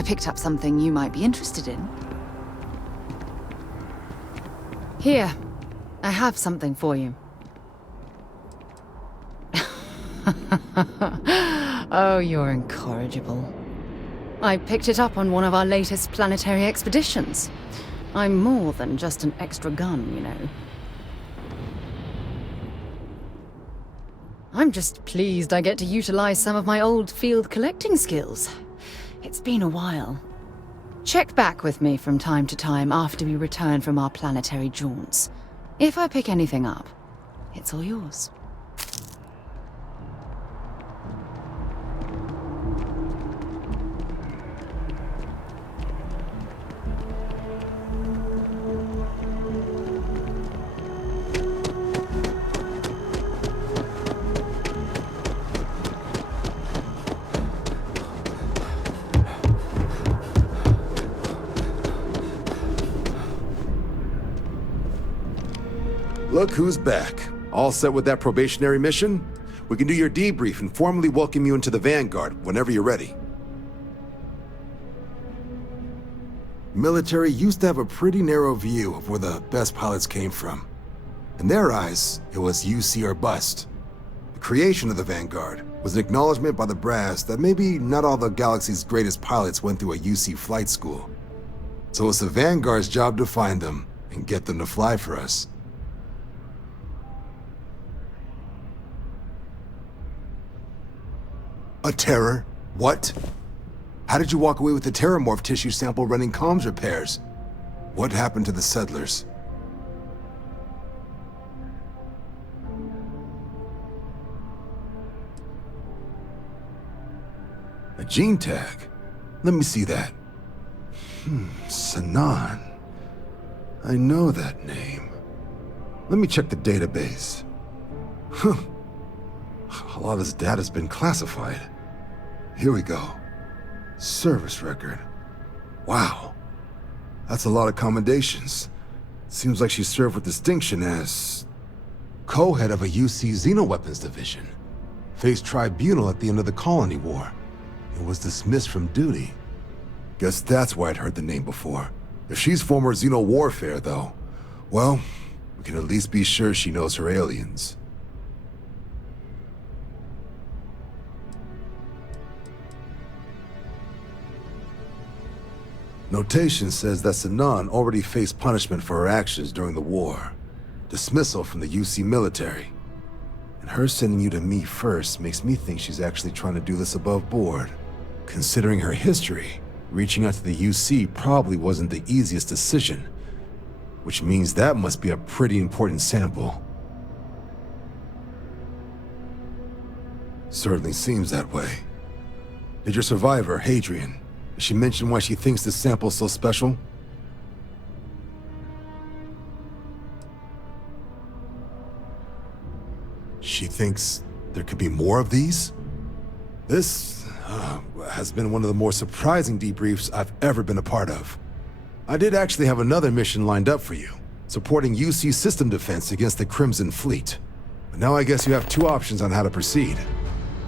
I picked up something you might be interested in. Here, I have something for you. Oh, you're incorrigible. I picked it up on one of our latest planetary expeditions. I'm more than just an extra gun, you know. I'm just pleased I get to utilize some of my old field collecting skills. It's been a while. Check back with me from time to time after we return from our planetary jaunts. If I pick anything up, it's all yours. Look who's back. All set with that probationary mission? We can do your debrief and formally welcome you into the Vanguard whenever you're ready. Military used to have a pretty narrow view of where the best pilots came from. In their eyes, it was UC or bust. The creation of the Vanguard was an acknowledgement by the brass that maybe not all the galaxy's greatest pilots went through a UC flight school. So it's the Vanguard's job to find them and get them to fly for us. A terror? What? How did you walk away with the terramorph tissue sample running comms repairs? What happened to the settlers? A gene tag? Let me see that. Sanan. I know that name. Let me check the database. A lot of this data's been classified. Here we go. Service record. Wow. That's a lot of commendations. Seems like she served with distinction as co-head of a UC Xenoweapons division. Faced tribunal at the end of the Colony War. And was dismissed from duty. Guess that's why I'd heard the name before. If she's former Xeno warfare, though, well, we can at least be sure she knows her aliens. Notation says that Sanan already faced punishment for her actions during the war. Dismissal from the UC military. And her sending you to me first makes me think she's actually trying to do this above board. Considering her history, reaching out to the UC probably wasn't the easiest decision. Which means that must be a pretty important sample. Certainly seems that way. Did your survivor, Hadrian, did she mention why she thinks this sample's so special? She thinks there could be more of these? This has been one of the more surprising debriefs I've ever been a part of. I did actually have another mission lined up for you, supporting UC system defense against the Crimson Fleet. But now I guess you have two options on how to proceed.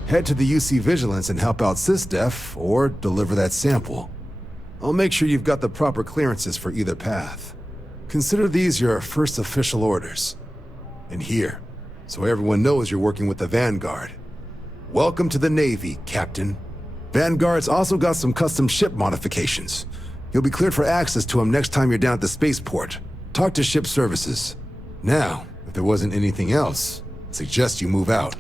Head to the UC Vigilance and help out SysDef, or deliver that sample. I'll make sure you've got the proper clearances for either path. Consider these your first official orders. And here, so everyone knows you're working with the Vanguard. Welcome to the Navy, Captain. Vanguard's also got some custom ship modifications. You'll be cleared for access to them next time you're down at the spaceport. Talk to ship services. Now, if there wasn't anything else, I suggest you move out.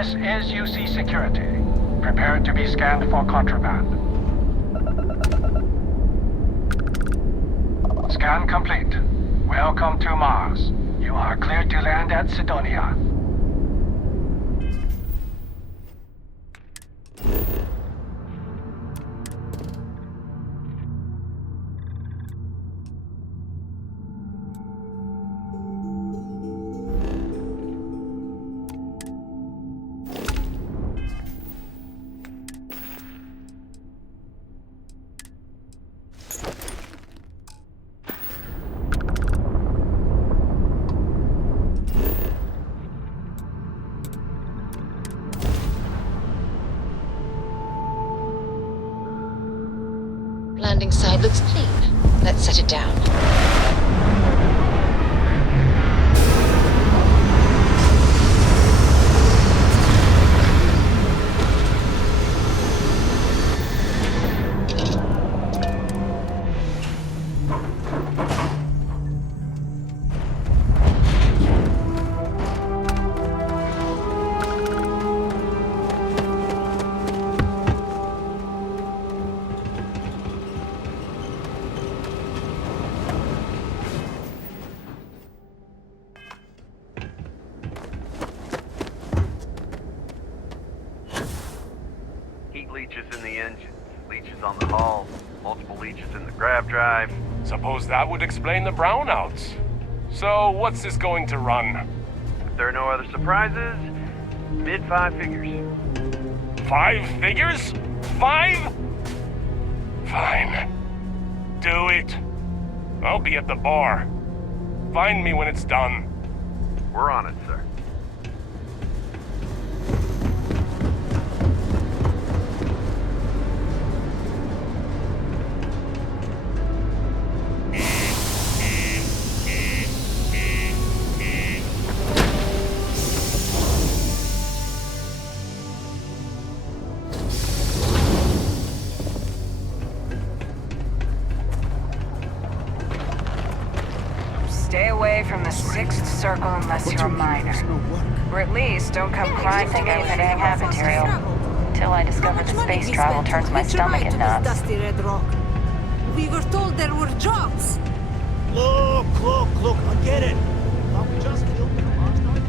This is UC Security. Prepare to be scanned for contraband. Scan complete. Welcome to Mars. You are cleared to land at Cydonia. Landing side looks clean. Let's set it down. Heat leeches in the engines, leeches on the hull, multiple leeches in the grav drive. Suppose that would explain the brownouts. So, what's this going to run? If there are no other surprises, mid 5 figures. 5 figures? 5? Fine. Do it. I'll be at the bar. Find me when it's done. We're on it, sir. Stay away from the sixth circle unless you're a minor. Or at least don't come crying to me if anything happens to you. Till I discover that space travel turns my stomach in knots. Dusty Red Rock. We were told there were jobs. Look, I get it. But we just killed the monster.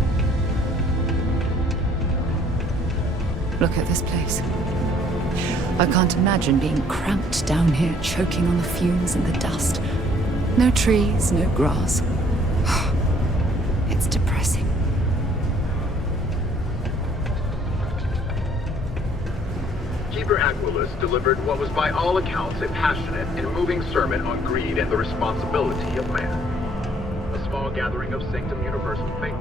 Look at this place. I can't imagine being cramped down here, choking on the fumes and the dust. No trees, no grass. It's depressing. Keeper Aquilus delivered what was by all accounts a passionate and moving sermon on greed and the responsibility of man. A small gathering of Sanctum Universal faith.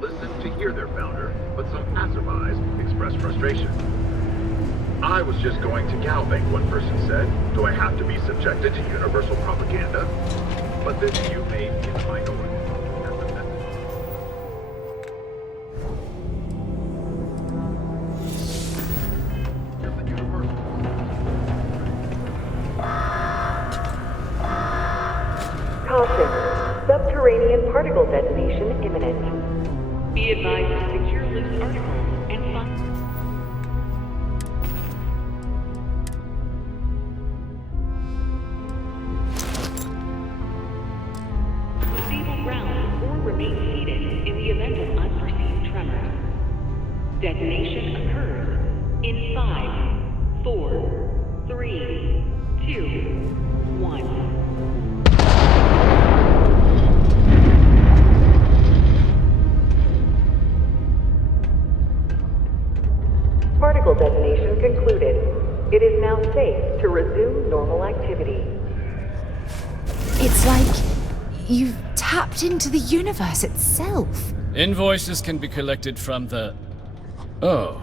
Listened to hear their founder, but some passerbys expressed frustration. I was just going to Galbank, one person said. Do I have to be subjected to universal propaganda? But this view may be in the minority. That's the message. Of the universal. Caution. Subterranean particle detonation imminent. Be advised to secure loose articles and find... Detonation occurs in 5, 4, 3, 2, 1. Particle detonation concluded. It is now safe to resume normal activity. It's like you've tapped into the universe itself. Invoices can be collected from the... Oh.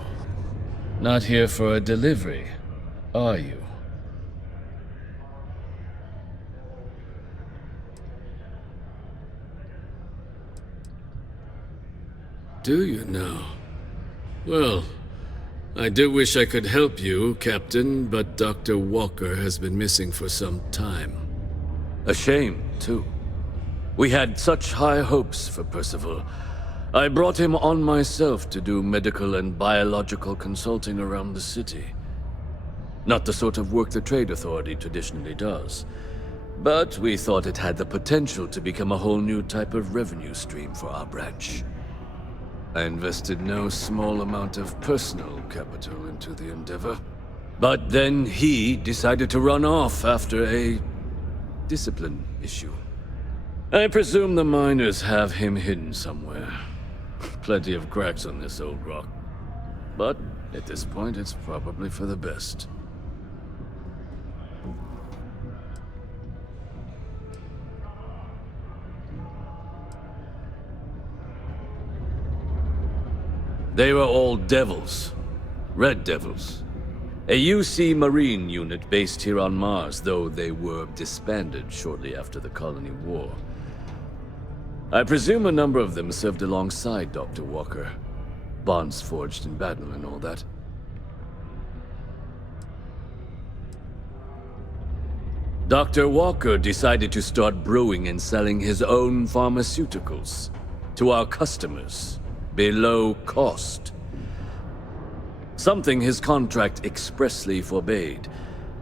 Not here for a delivery, are you? Do you now? Well, I do wish I could help you, Captain, but Dr. Walker has been missing for some time. A shame, too. We had such high hopes for Percival. I brought him on myself to do medical and biological consulting around the city. Not the sort of work the Trade Authority traditionally does. But we thought it had the potential to become a whole new type of revenue stream for our branch. I invested no small amount of personal capital into the endeavor. But then he decided to run off after a discipline issue. I presume the miners have him hidden somewhere. Plenty of cracks on this old rock. But at this point, it's probably for the best. They were all devils. Red Devils. A UC Marine unit based here on Mars, though they were disbanded shortly after the Colony War. I presume a number of them served alongside Dr. Walker. Bonds forged in battle and all that. Dr. Walker decided to start brewing and selling his own pharmaceuticals to our customers, below cost. Something his contract expressly forbade.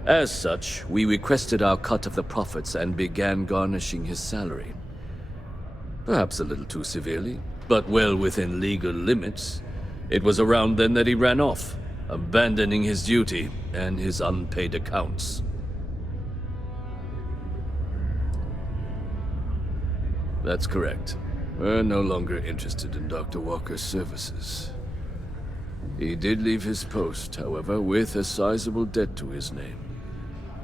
As such, we requested our cut of the profits and began garnishing his salary. Perhaps a little too severely, but well within legal limits. It was around then that he ran off, abandoning his duty and his unpaid accounts. That's correct. We're no longer interested in Dr. Walker's services. He did leave his post, however, with a sizable debt to his name.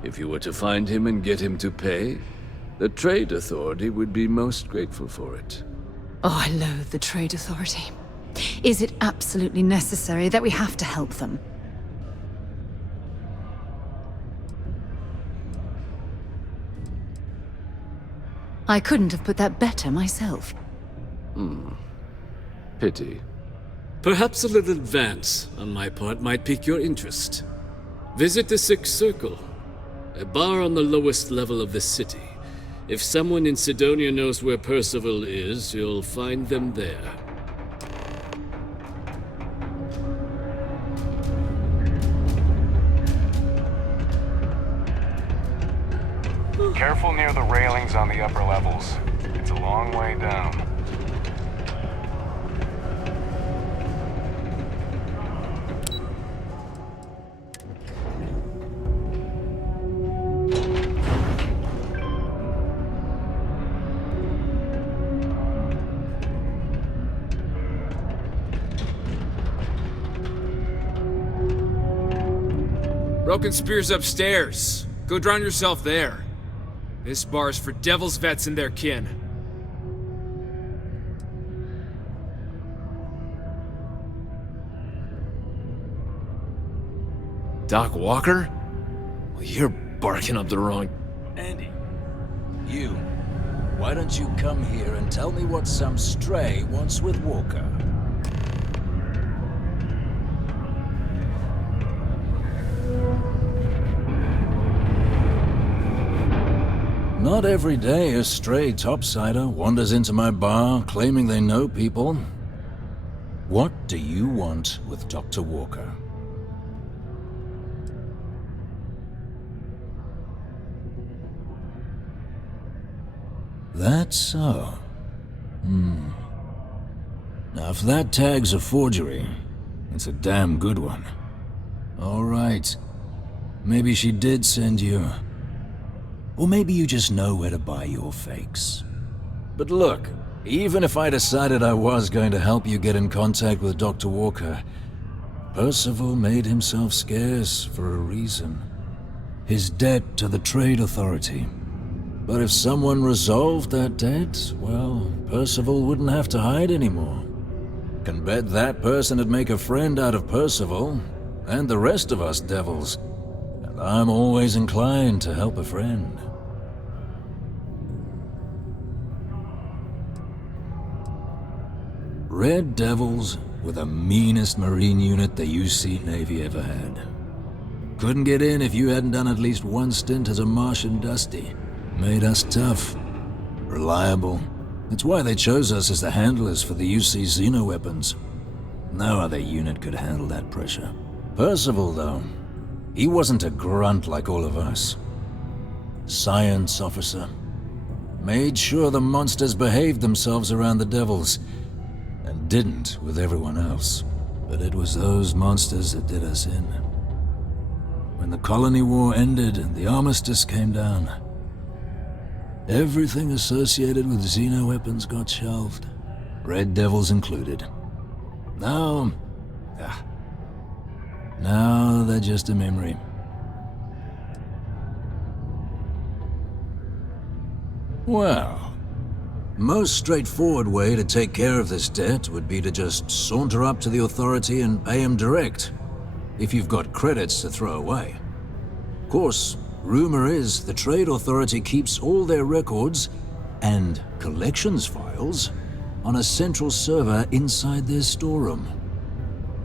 If you were to find him and get him to pay, the Trade Authority would be most grateful for it. Oh, I loathe the Trade Authority. Is it absolutely necessary that we have to help them? I couldn't have put that better myself. Pity. Perhaps a little advance on my part might pique your interest. Visit the Sixth Circle, a bar on the lowest level of the city. If someone in Cydonia knows where Percival is, you'll find them there. Careful near the railings on the upper levels. It's a long way down. Broken Spear's upstairs. Go drown yourself there. This bar's for Devil's vets and their kin. Doc Walker? Well, you're barking up the wrong... Andy, you. Why don't you come here and tell me what some stray wants with Walker? Not every day a stray topsider wanders into my bar claiming they know people. What do you want with Dr. Walker? That's so. Now, if that tag's a forgery, it's a damn good one. All right. Maybe she did send you. Or maybe you just know where to buy your fakes. But look, even if I decided I was going to help you get in contact with Dr. Walker, Percival made himself scarce for a reason. His debt to the Trade Authority. But if someone resolved that debt, well, Percival wouldn't have to hide anymore. Can bet that person would make a friend out of Percival, and the rest of us devils. And I'm always inclined to help a friend. Red Devils were the meanest Marine unit the UC Navy ever had. Couldn't get in if you hadn't done at least one stint as a Martian Dusty. Made us tough. reliable. That's why they chose us as the handlers for the UC xeno-weapons. No other unit could handle that pressure. Percival, though, he wasn't a grunt like all of us. Science officer. Made sure the monsters behaved themselves around the devils, and didn't with everyone else. But it was those monsters that did us in. When the colony war ended and the armistice came down, everything associated with xeno-weapons got shelved, Red Devils included. Now they're just a memory. Well, most straightforward way to take care of this debt would be to just saunter up to the authority and pay him direct, if you've got credits to throw away. Of course, rumor is the Trade Authority keeps all their records and collections files on a central server inside their storeroom.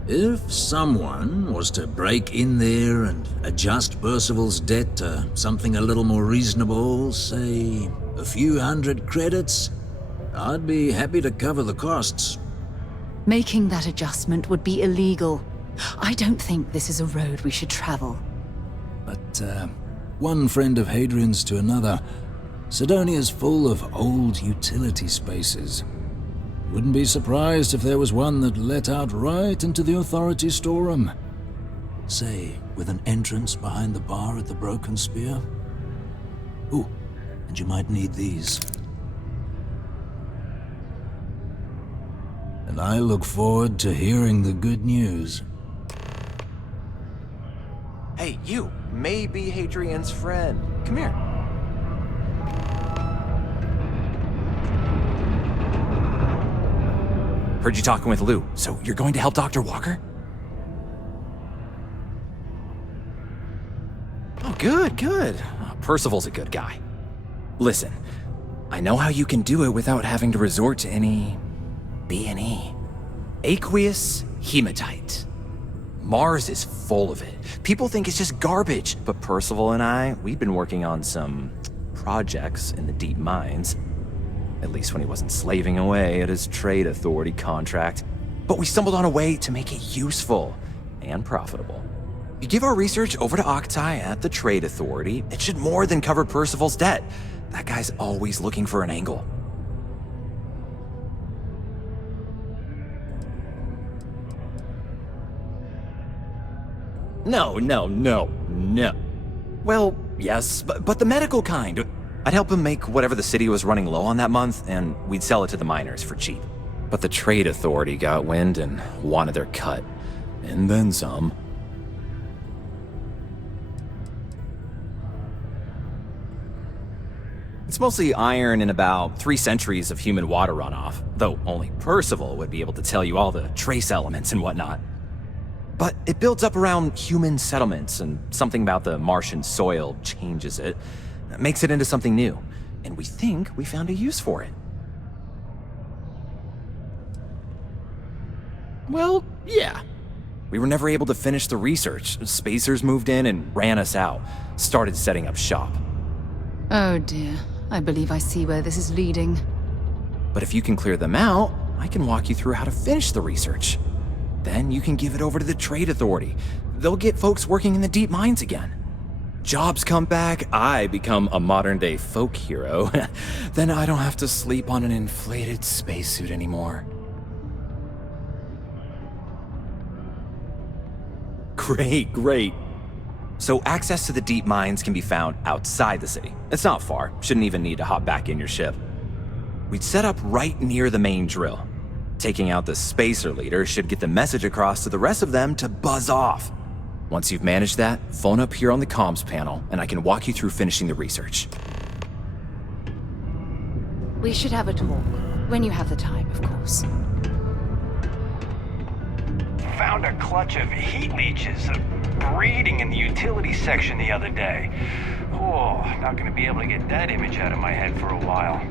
If someone was to break in there and adjust Percival's debt to something a little more reasonable, say a few hundred credits, I'd be happy to cover the costs. Making that adjustment would be illegal. I don't think this is a road we should travel. But, one friend of Hadrian's to another, Cydonia's full of old utility spaces. Wouldn't be surprised if there was one that let out right into the authority storeroom. Say, with an entrance behind the bar at the Broken Spear. Ooh, and you might need these. And I look forward to hearing the good news. Hey, you may be Hadrian's friend. Come here. Heard you talking with Lou, so you're going to help Dr. Walker? Oh, good. Percival's a good guy. Listen, I know how you can do it without having to resort to any B&E. Aqueous hematite. Mars is full of it. People think it's just garbage, but Percival and I, we've been working on some projects in the deep mines. At least when he wasn't slaving away at his trade authority contract. But we stumbled on a way to make it useful and profitable. You give our research over to Octai at the trade authority, it should more than cover Percival's debt. That guy's always looking for an angle. No. Well, yes, but the medical kind. I'd help him make whatever the city was running low on that month, and we'd sell it to the miners for cheap. But the trade authority got wind and wanted their cut. And then some. It's mostly iron and about 3 centuries of human water runoff, though only Percival would be able to tell you all the trace elements and whatnot. But it builds up around human settlements, and something about the Martian soil changes it. Makes it into something new, and we think we found a use for it. Well, yeah. We were never able to finish the research. Spacers moved in and ran us out. Started setting up shop. Oh dear. I believe I see where this is leading. But if you can clear them out, I can walk you through how to finish the research. Then you can give it over to the Trade Authority. They'll get folks working in the deep mines again. Jobs come back, I become a modern-day folk hero. Then I don't have to sleep on an inflated spacesuit anymore. Great. So access to the deep mines can be found outside the city. It's not far, shouldn't even need to hop back in your ship. We'd set up right near the main drill. Taking out the spacer leader should get the message across to the rest of them to buzz off. Once you've managed that, phone up here on the comms panel, and I can walk you through finishing the research. We should have a talk. When you have the time, of course. Found a clutch of heat leeches breeding in the utility section the other day. Oh, not gonna be able to get that image out of my head for a while.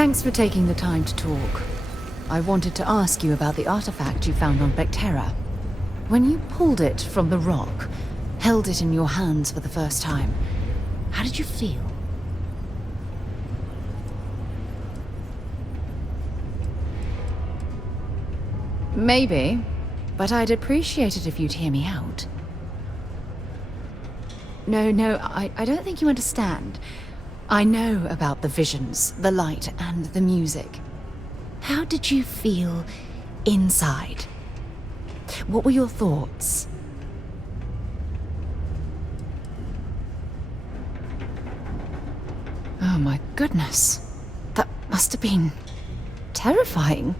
Thanks for taking the time to talk. I wanted to ask you about the artifact you found on Vectera. When you pulled it from the rock, held it in your hands for the first time, how did you feel? Maybe, but I'd appreciate it if you'd hear me out. No, I don't think you understand. I know about the visions, the light, and the music. How did you feel inside? What were your thoughts? Oh my goodness. That must have been terrifying.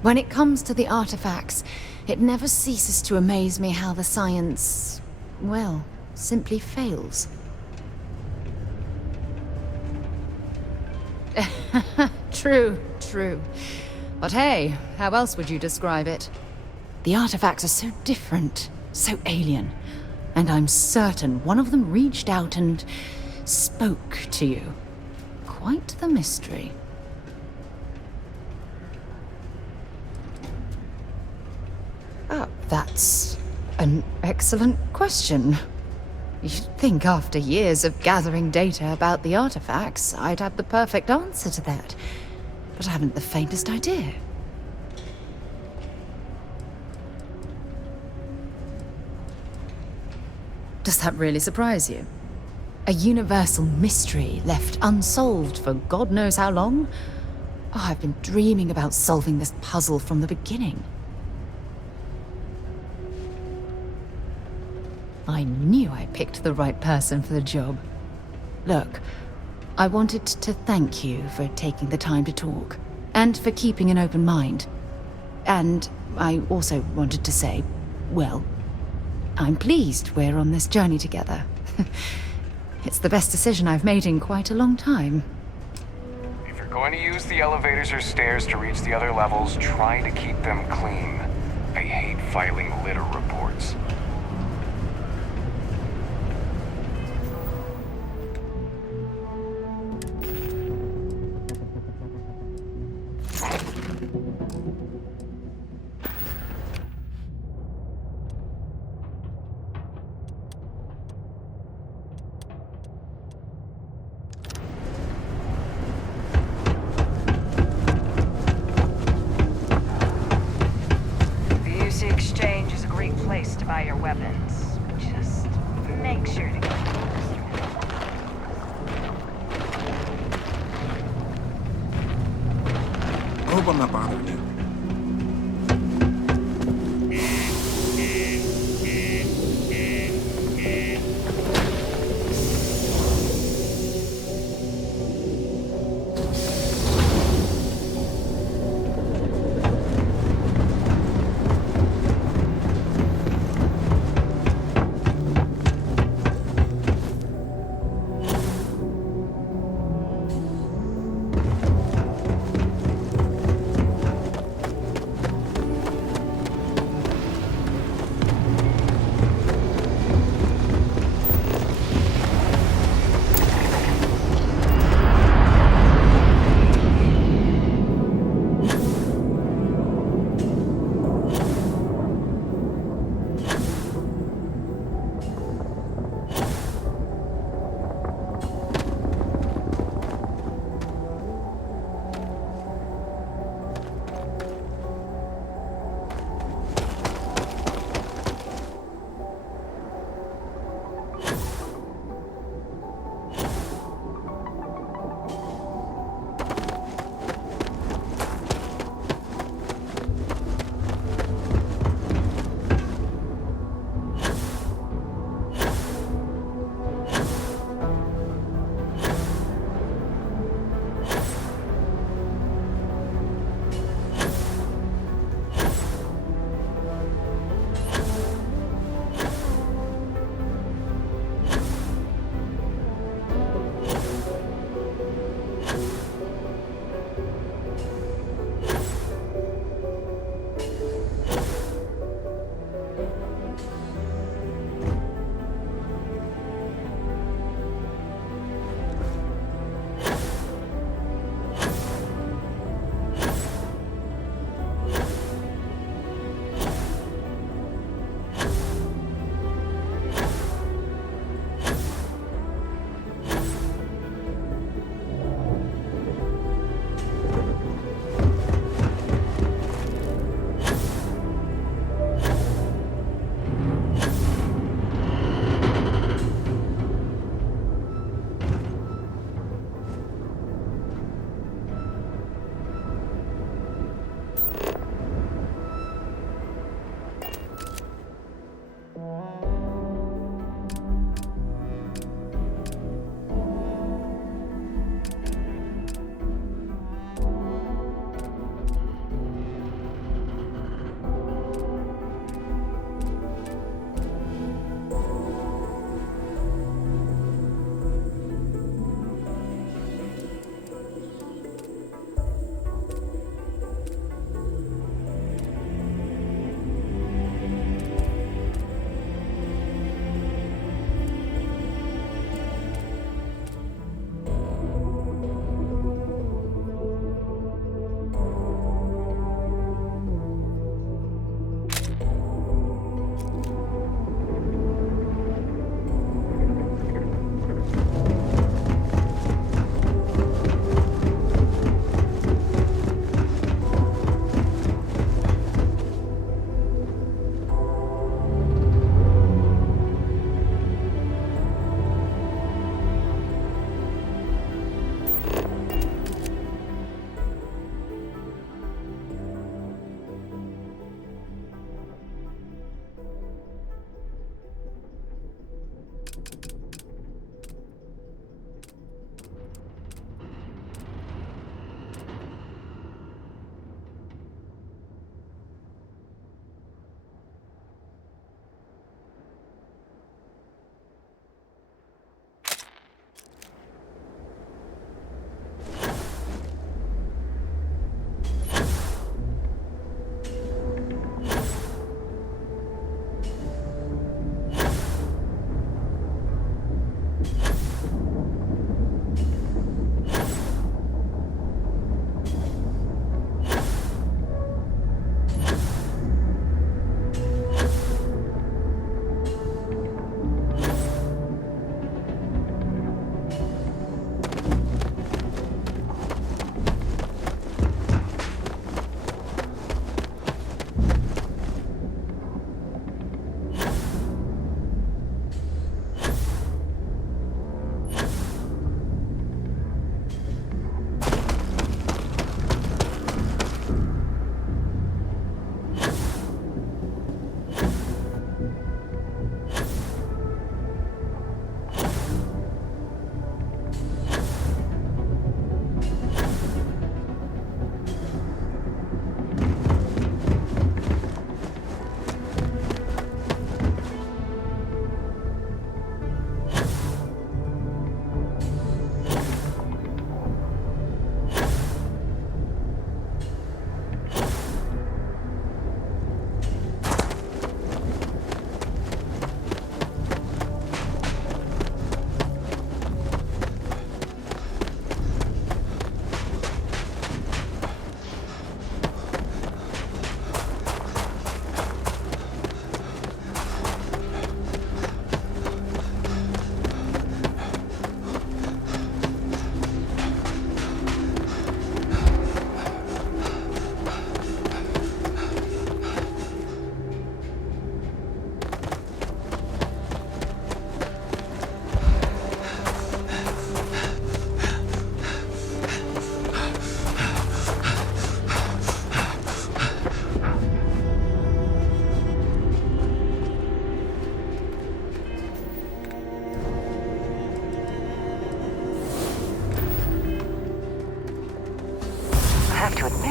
When it comes to the artifacts, it never ceases to amaze me how the science, well, simply fails. True. But hey, how else would you describe it? The artifacts are so different, so alien, and I'm certain one of them reached out and spoke to you. Quite the mystery. That's an excellent question. You'd think after years of gathering data about the artifacts, I'd have the perfect answer to that. But I haven't the faintest idea. Does that really surprise you? A universal mystery left unsolved for God knows how long? Oh, I've been dreaming about solving this puzzle from the beginning. I knew I picked the right person for the job. Look, I wanted to thank you for taking the time to talk, and for keeping an open mind. And I also wanted to say, well, I'm pleased we're on this journey together. It's the best decision I've made in quite a long time. If you're going to use the elevators or stairs to reach the other levels, try to keep them clean. I hate filing litter reports. To buy your weapons. Just make sure to go Hope I'm not bothering you.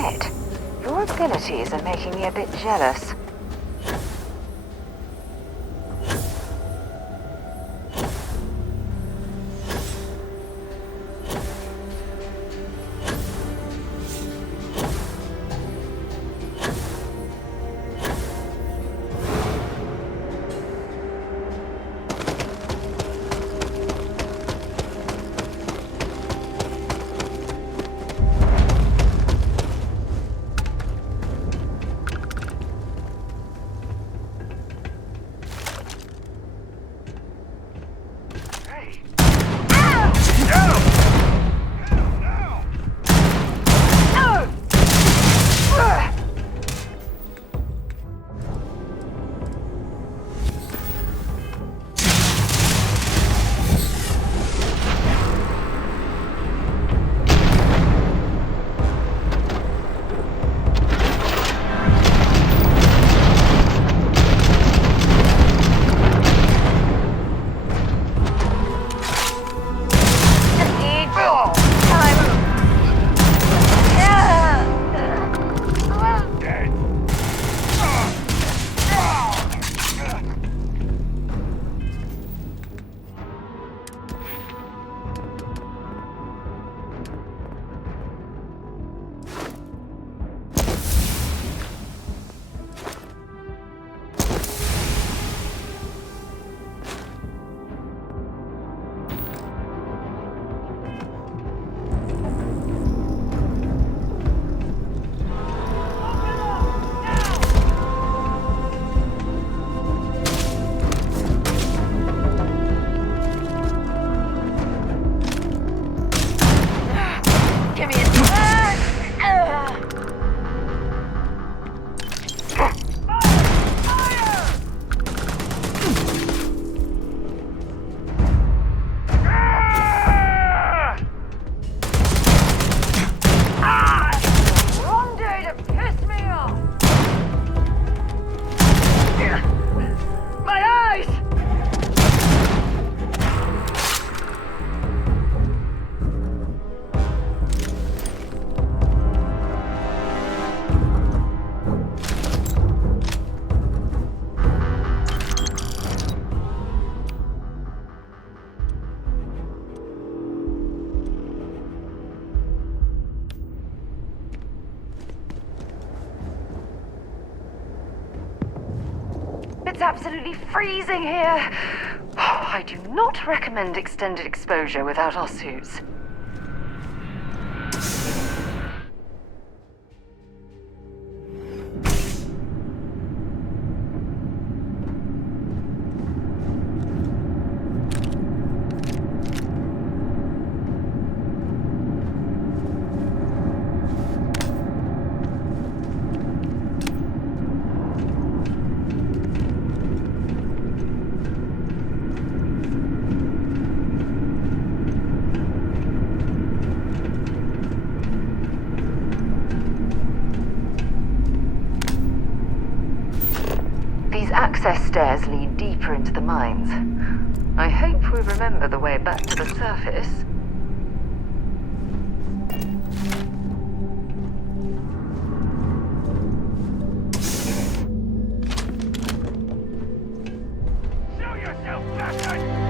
admit, your abilities are making me a bit jealous. It's absolutely freezing here. Oh, I do not recommend extended exposure without our suits. Access stairs lead deeper into the mines. I hope we remember the way back to the surface. Show yourself, bastard!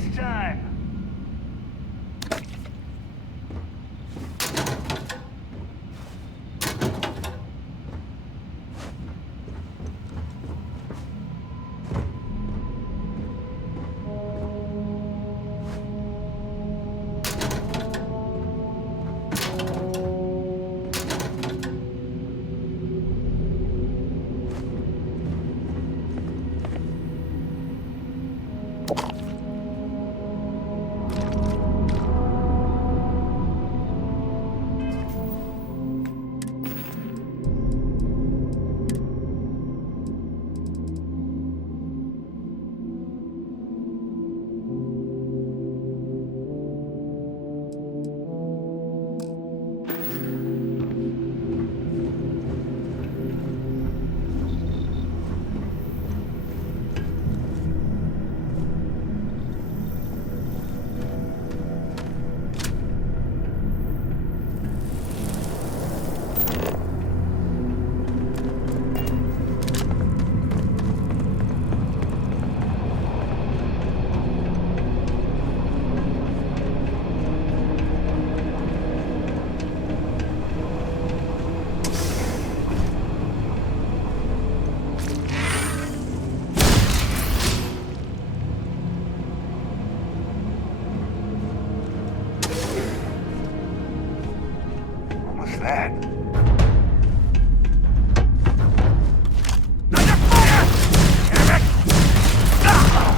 this time. That. Under fire! Damn it! Ah!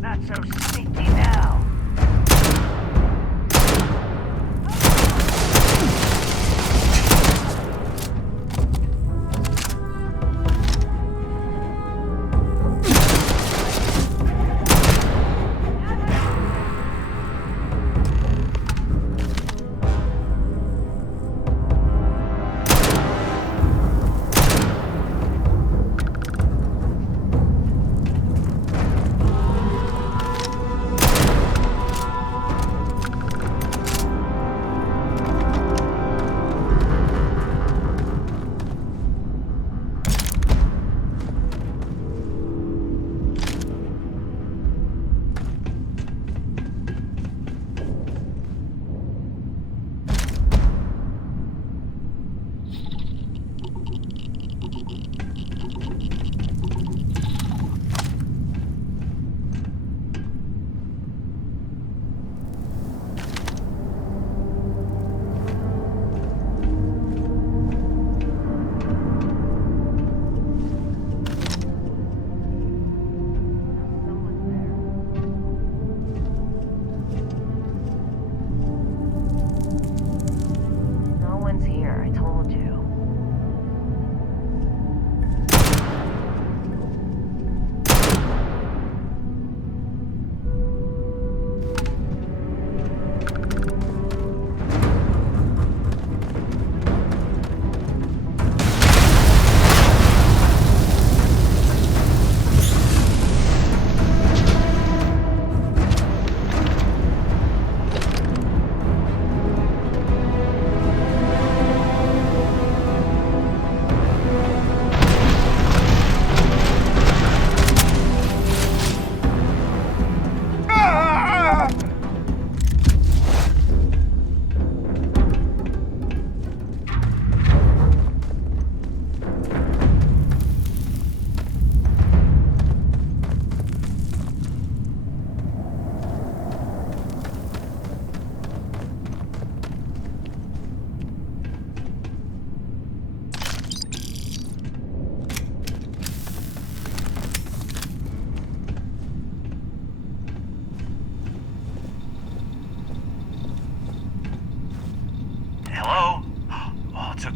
Not so sneaky now.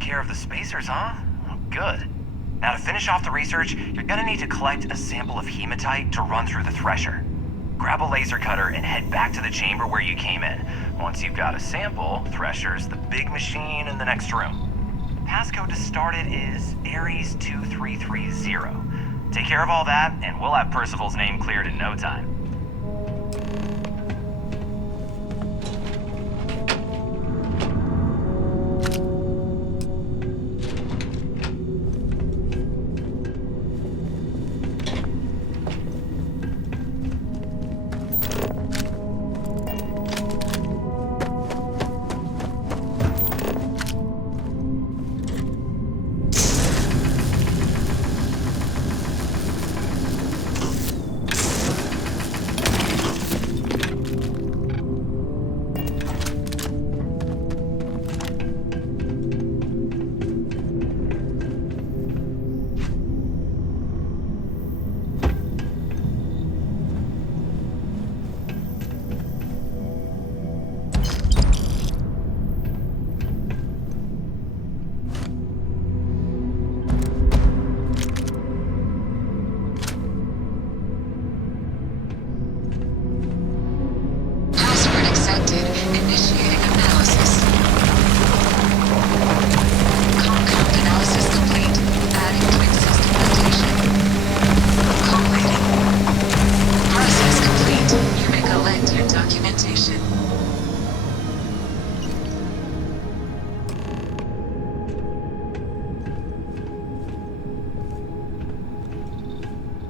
care of the spacers, huh? Good. Now, to finish off the research, you're gonna need to collect a sample of hematite to run through the thresher. Grab a laser cutter and head back to the chamber where you came in. Once you've got a sample, Thresher's the big machine in the next room. Passcode to start it is Ares 2330. Take care of all that, and we'll have Percival's name cleared in no time.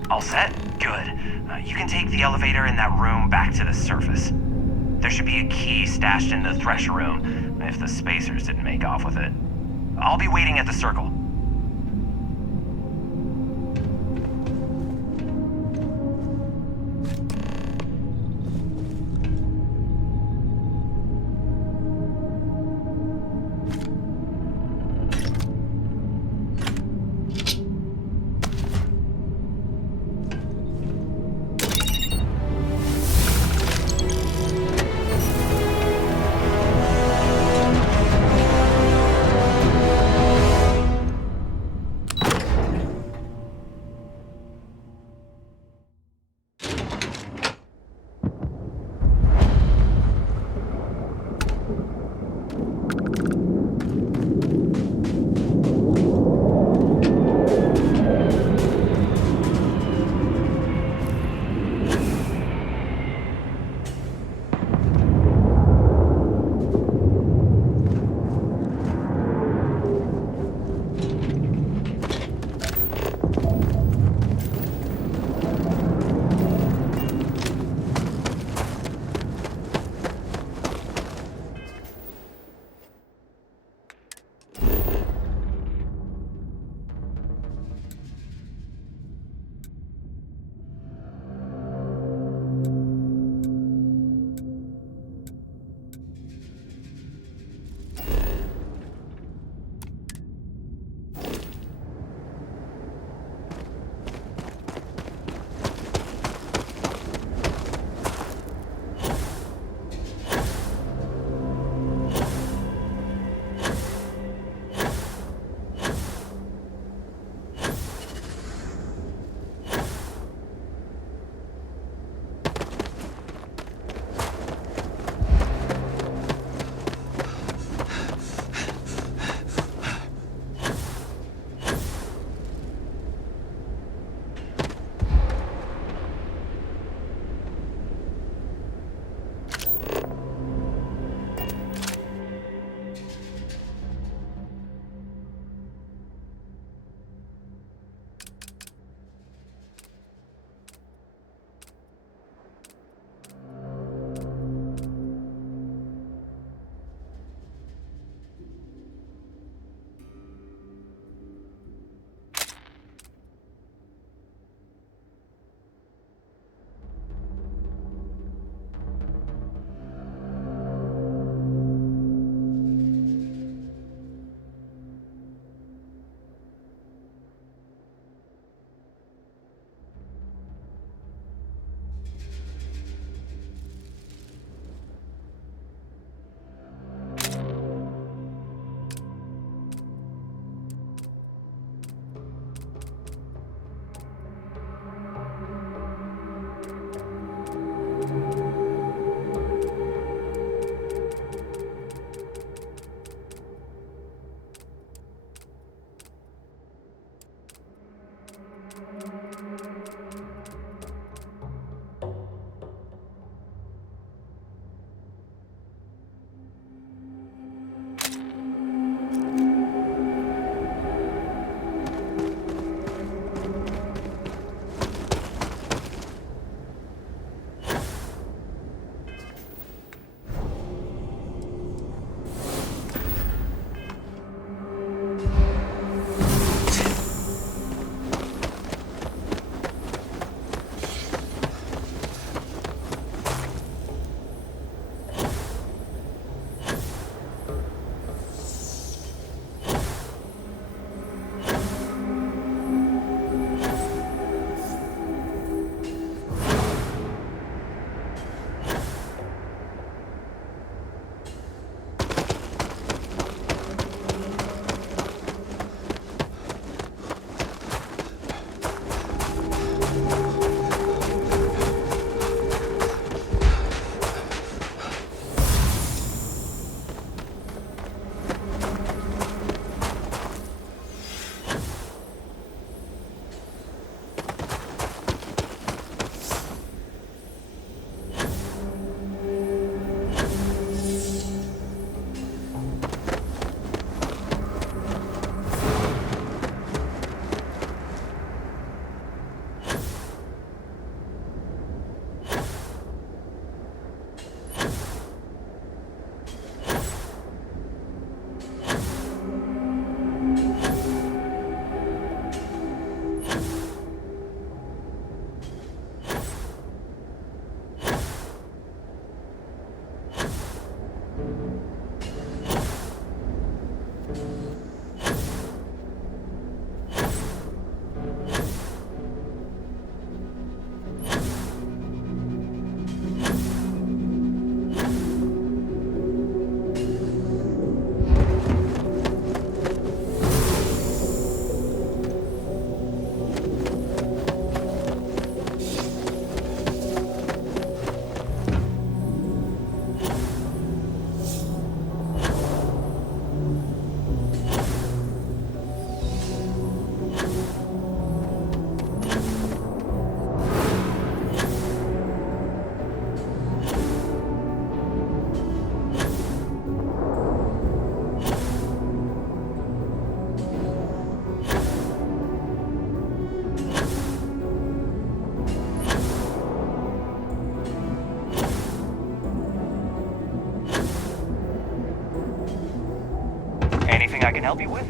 All set? Good. You can take the elevator in that room back to the surface. There should be a key stashed in the Thresher room, if the spacers didn't make off with it. I'll be waiting at the circle. I can help you with?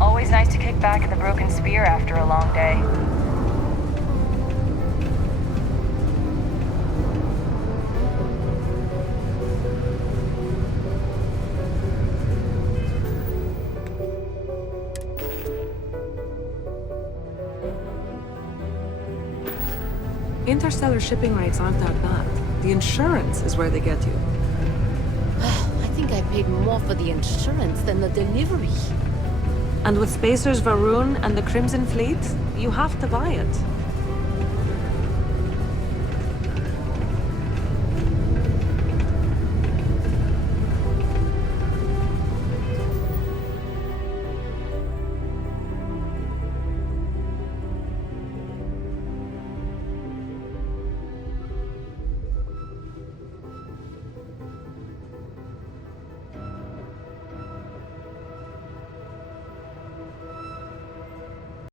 Always nice to kick back at the Broken Spear after a long day. Interstellar shipping rates aren't that bad. The insurance is where they get you. I think I paid more for the insurance than the delivery. And with Spacers Varun and the Crimson Fleet, you have to buy it.